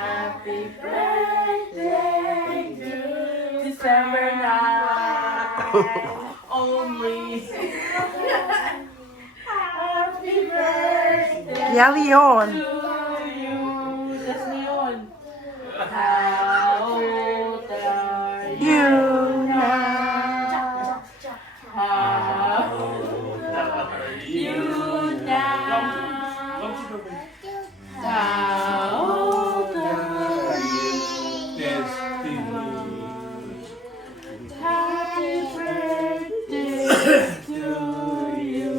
Happy birthday to December 9. Only. Happy birthday Kelly on. to you. That's yun. How old are you now? How old are you now? How old are you? Happy birthday to you.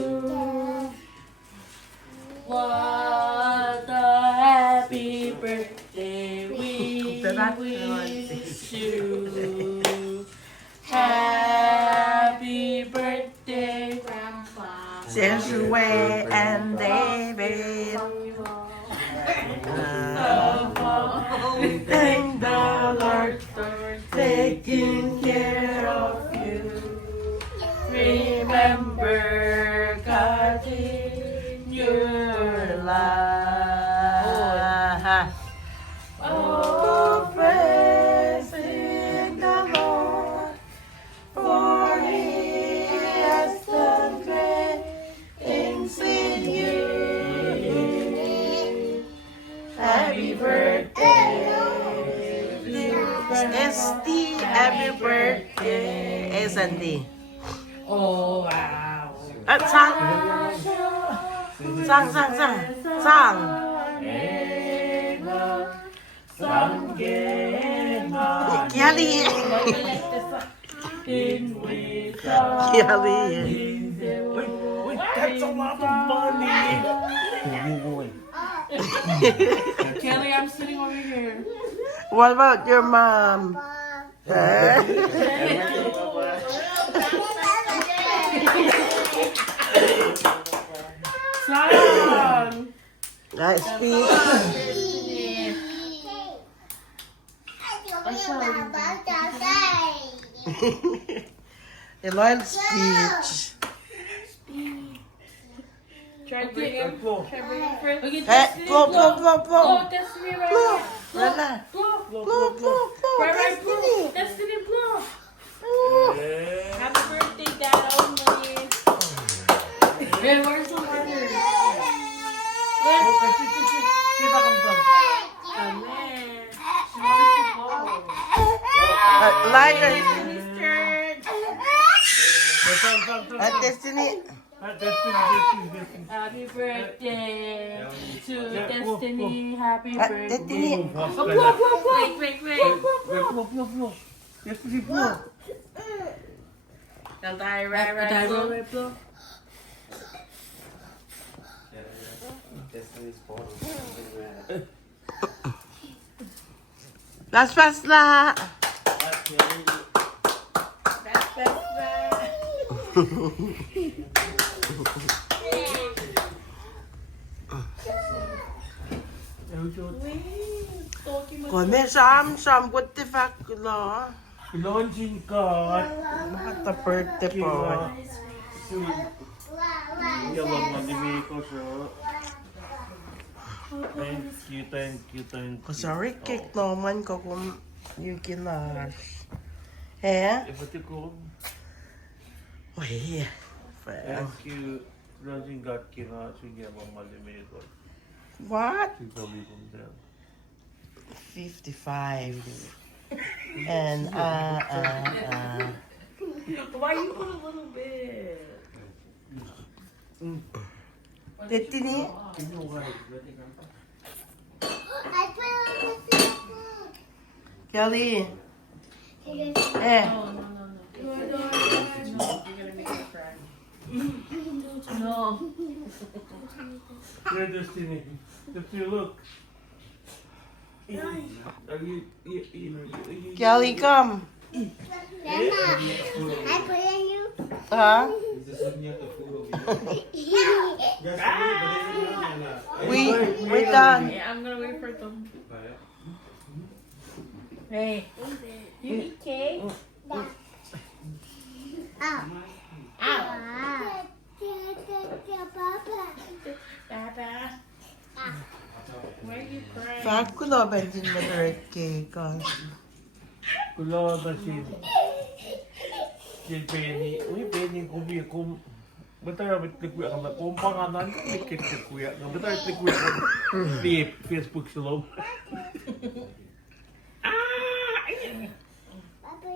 What a happy birthday we wish you. Happy birthday, Grandpa. Joshua and David. We thank the Lord for taking care of you. Remember God in your life. Oh, praise the Lord, for He has done great things in you. Happy birthday, Esty. Happy birthday, Sandy. Oh, wow. Sang. Kelly. Kelly. Wait, that's a lot of money. Kelly, I'm sitting over here. What about your mom? Song. Nice speech. A loyal speech. Try to bring him. Try to bring him first. Okay, Hey, blow. Blow, Destiny, right Blow. there. Blow. Blow. Right, blow. Destiny, blow. Happy birthday, Dad, only. Hey, where's the water? Amen. She wants to go. Lighter. Turn. Destiny. Happy birthday to Destiny. Happy birthday. Destiny. Blow. Wait. Blow. Now die, right, blow. Last pass lah. Còn mẹ xăm what the fuck lo. Launching card. Happy birthday boy. Yawan madimi ko siya. Thank you. Sorry, cake naman ko kung you kinash. Eh? Ipati ko. Wait. Thank you. Launching card kina siya yawan madimi ko. What? Sigami kong dyan. 55. And Why you put a little bit? Destiny. I put on the food. Kelly. Eh. No. You're gonna make her cry. No. Here, Destiny. Destiny, look. Are you Kelly, come. Grandma, I put on you. Huh? We're done. Yeah, I'm gonna wait for them. Hey, you eat cake? Ow. Ow. Papa. Dada. Why are you crying? Kakula benzin med birthcake. Kula na si Penny. Uy, Penny kuya kum. Betul kuya kan kumpanganan dikit kuya. Betul kuya di Facebook selo. Papa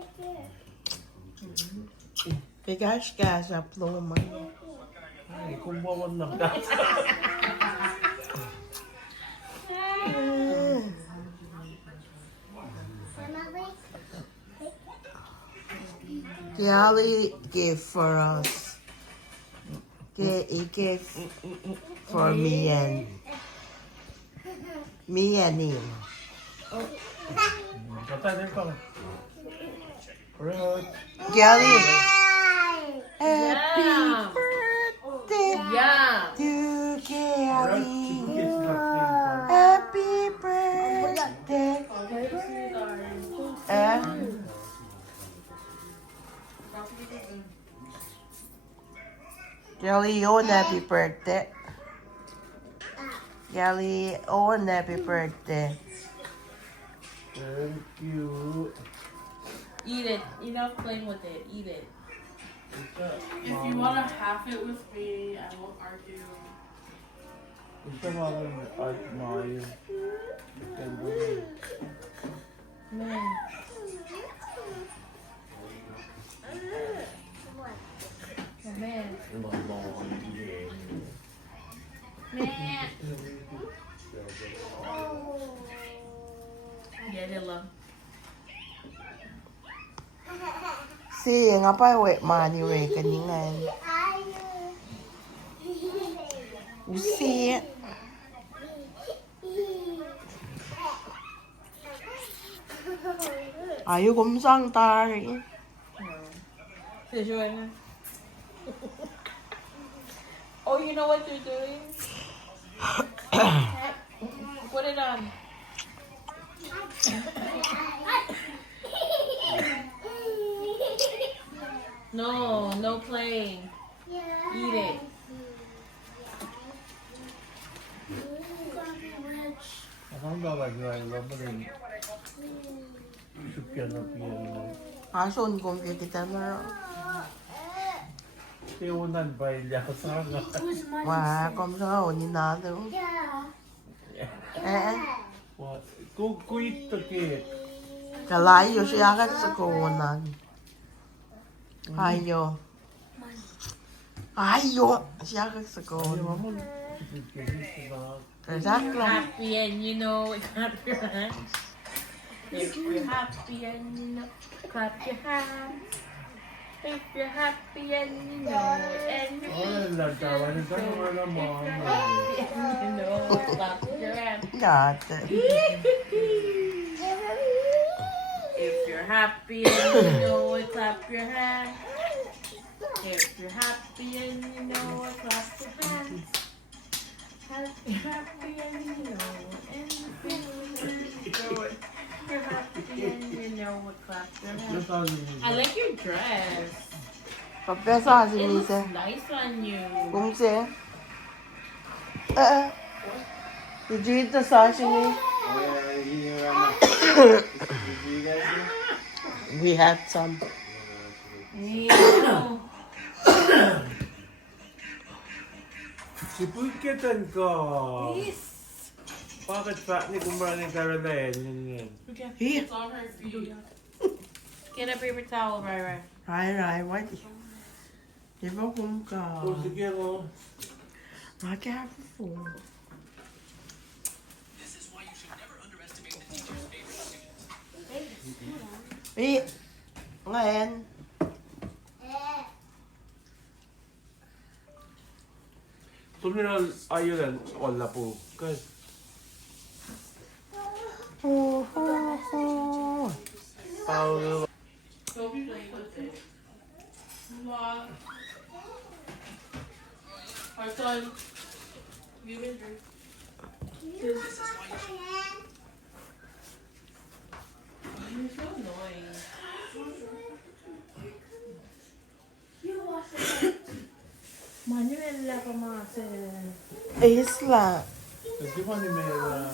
here. Gas up low man. Ay, kumbawan na. Kelly gave for us. He gave for me and him. Kata din ko. Right. Kelly, Yeah. birthday Yeah. to Kelly. It's not same. Happy birthday. Kelly, Owen, happy birthday. Kelly, Owen, happy birthday. Thank you. Eat it. Enough playing with it. Eat it. If you want to half it with me, I won't argue. Ito mga art na yun. Man. Oh, man. Man. Get it, love. Si, nga pa, wait, money, wait, kaningan. Si, ayo kumsang tari. Fish right now. Oh, you know what you're doing? Put it on. No, no playing. Eat it. Akong dapat yung alam mo rin. Sukyan na piyan. Ason kung kita na. Tiunan ba ilya sa nga? Wah, kumsang ni nado. What? Kukuit to kit. Kalayo siya ka sa kunan. Ayo. Ayo, siya ka sa kunan. Exactly. Happy and you know it, clap your hands. If you're happy and you know, clap your hands. If you're happy and you know it, and you're Oh, lagkawan ito wala mo. happy and you know it, clap your hands. Dati. If you're happy and you know it, clap your hands. If you're happy and you know it, clap your hands. If you're happy and you know it, and you feel it. If you're happy and you know it, clap your hands. I like your dress. Pagpesa si It looks Lisa. nice on you. Kung siya. Did you eat the sashimi? We had some. Yeah. Sipulkitan ko. Bakit pa ni kumbara ni Caroline? Yan. Here. It's on her feet. Get a paper towel, Rai. Rai, what? Di ba kung ka? Oh, sige ko. Careful. Wait. Ngayon. Tuminal ayaw lang. Wala po. Kasi. Paolo. Don't play with it. Mom. My son. Give me a drink. You're so annoying. Manuel la pa mga Isla. Di ba ni Mera?